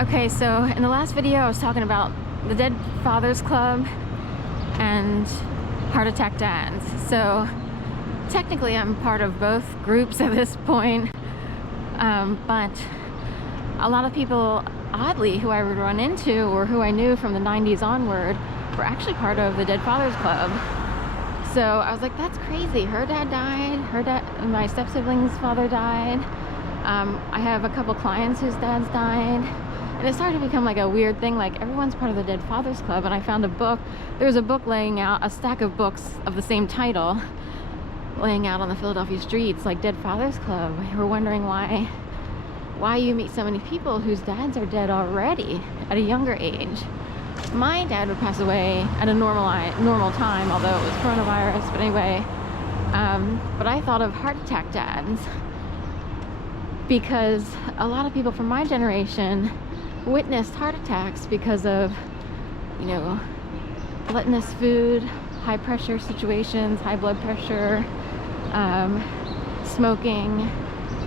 Okay, so in the last video I was talking about the Dead Fathers Club and Heart Attack Dads. So technically I'm part of both groups at this point, but a lot of people, oddly, who I would run into or who I knew from the 90s onward were actually part of the Dead Fathers Club. So I was like, that's crazy. Her dad died, my step-sibling's father died. I have a couple clients whose dads died. And it started to become like a weird thing, like everyone's part of the Dead Fathers Club. And I found a book, there was a book laying out, a stack of books of the same title, laying out on the Philadelphia streets, like Dead Fathers Club. We're wondering why you meet so many people whose dads are dead already at a younger age. My dad would pass away at a normal time, although it was coronavirus, but anyway. But I thought of heart attack dads because a lot of people from my generation witnessed heart attacks because of, you know, gluttonous food, high pressure situations, high blood pressure, smoking,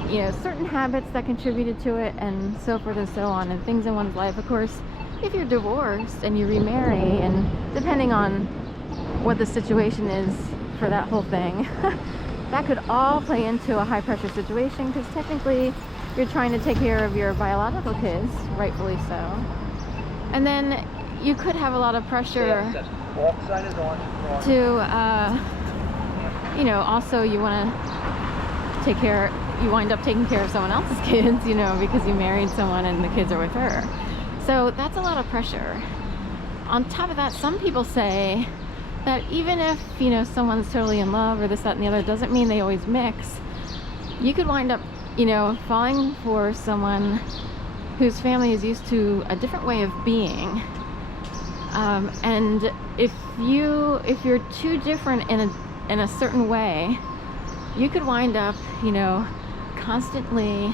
you know, certain habits that contributed to it, and so forth and so on, and things in one's life. Of course, if you're divorced and you remarry, and depending on what the situation is for that whole thing, that could all play into a high pressure situation, because technically you're trying to take care of your biological kids, rightfully so. And then you could have a lot of pressure to, you know, also you want to take care, you wind up taking care of someone else's kids, you know, because you married someone and the kids are with her. So that's a lot of pressure. On top of that, some people say that even if, you know, someone's totally in love or this, that, and the other, doesn't mean they always mix. You could wind up, you know, falling for someone whose family is used to a different way of being. And if you're too different in a certain way, you could wind up, you know, constantly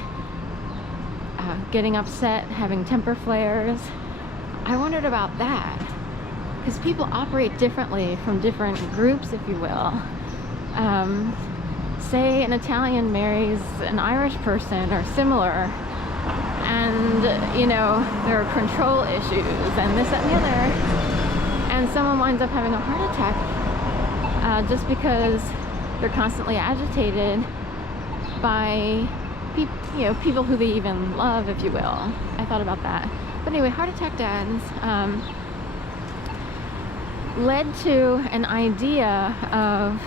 getting upset, having temper flares. I wondered about that, because people operate differently from different groups, if you will. Say an Italian marries an Irish person or similar, and, you know, there are control issues and this, that, and the other, and someone winds up having a heart attack just because they're constantly agitated by people who they even love, if you will. I thought about that. But anyway, heart attack dads led to an idea of,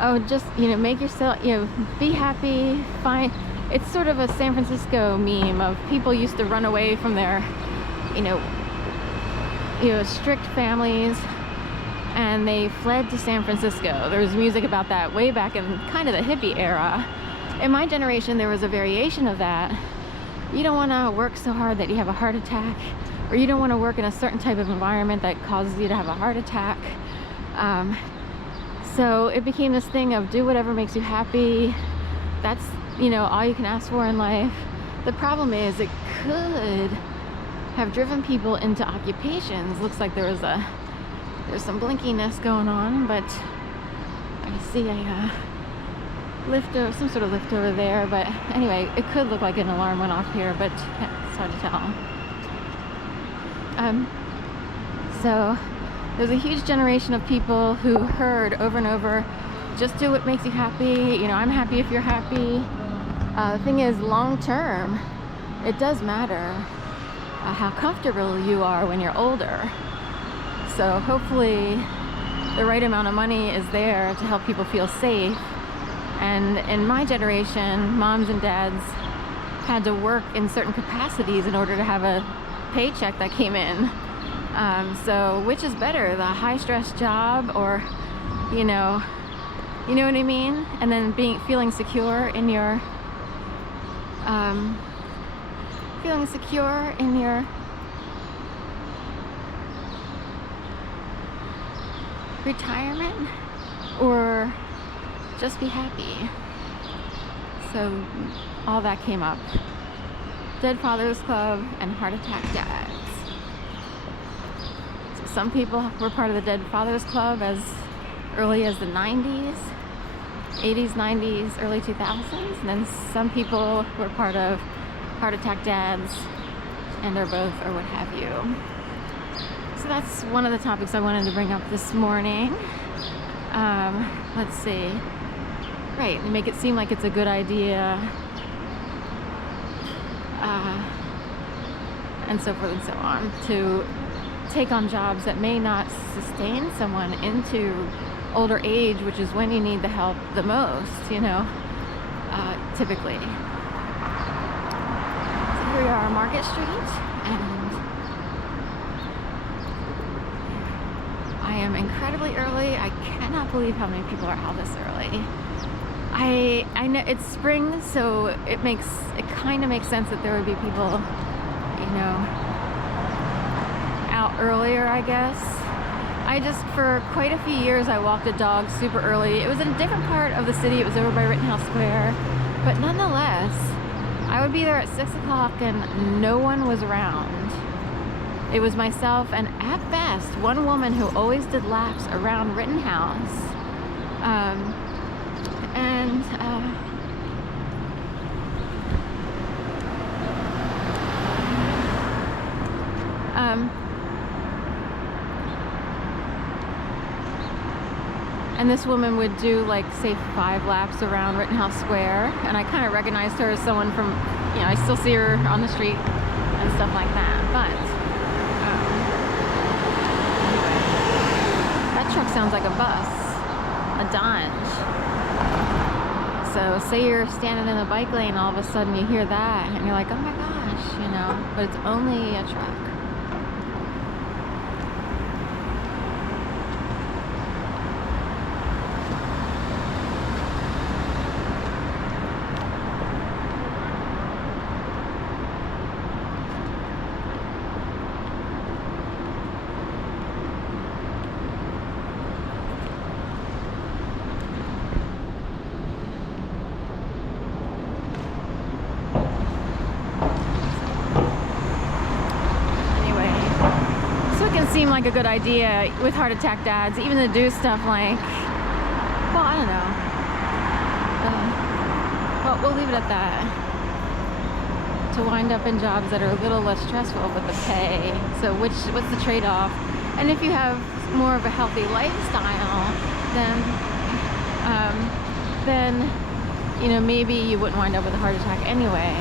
oh, just, you know, make yourself, you know, be happy, fine. It's sort of a San Francisco meme of people used to run away from their, you know, strict families, and they fled to San Francisco. There was music about that way back in kind of the hippie era. In my generation, there was a variation of that. You don't want to work so hard that you have a heart attack, or you don't want to work in a certain type of environment that causes you to have a heart attack. So it became this thing of do whatever makes you happy. That's, you know, all you can ask for in life. The problem is it could have driven people into occupations. Looks like there's some blinkiness going on, but I see a some sort of lift over there. But anyway, it could look like an alarm went off here, but it's hard to tell. So there's a huge generation of people who heard over and over, just do what makes you happy, you know, I'm happy if you're happy. The thing is, long term, it does matter how comfortable you are when you're older. So hopefully the right amount of money is there to help people feel safe. And in my generation, moms and dads had to work in certain capacities in order to have a paycheck that came in. So which is better, the high stress job, or, you know what I mean? And then feeling secure in your retirement, or just be happy. So all that came up. Dead Fathers Club and Heart Attack Dads. So some people were part of the Dead Fathers Club as early as the 90s, 80s, 90s, early 2000s, and then some people were part of Heart Attack Dads and or both or what have you. So that's one of the topics I wanted to bring up this morning. Let's see. Right, make it seem like it's a good idea, and so forth and so on, to take on jobs that may not sustain someone into older age, which is when you need the help the most, typically. So here we are on Market Street, and I am incredibly early. I cannot believe how many people are out this early. I know it's spring, so it kind of makes sense that there would be people, out earlier, I guess. For quite a few years, I walked a dog super early. It was in a different part of the city. It was over by Rittenhouse Square. But nonetheless, I would be there at 6 o'clock and no one was around. It was myself and, at best, one woman who always did laps around Rittenhouse. And this woman would do, say 5 laps around Rittenhouse Square, and I kind of recognized her as someone from, I still see her on the street and stuff like that. But that truck sounds like a bus, a Dodge. So say you're standing in the bike lane, all of a sudden you hear that, and you're like, oh my gosh, but it's only a truck. Seem like a good idea with heart attack dads, even to do stuff like, I don't know. Well, we'll leave it at that. To wind up in jobs that are a little less stressful with the pay. So what's the trade-off? And if you have more of a healthy lifestyle, then maybe you wouldn't wind up with a heart attack anyway.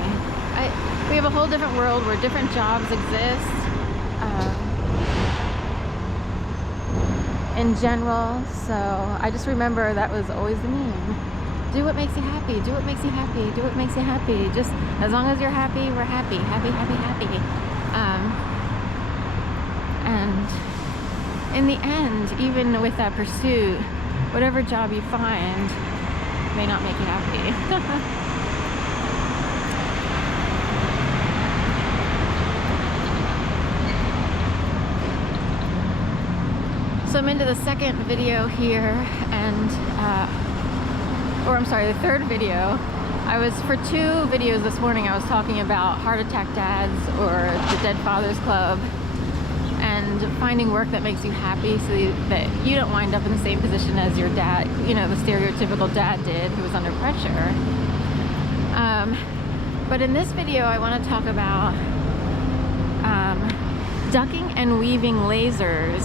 We have a whole different world where different jobs exist. In general, so I just remember that was always the meme. Do what makes you happy, do what makes you happy, do what makes you happy. Just as long as you're happy, we're happy, happy, happy, happy. And in the end, even with that pursuit, whatever job you find may not make you happy. So I'm into the second video here, and the third video. For 2 videos this morning, I was talking about heart attack dads or the Dead Fathers Club and finding work that makes you happy so that you don't wind up in the same position as your dad, the stereotypical dad did who was under pressure. But in this video, I want to talk about ducking and weaving lasers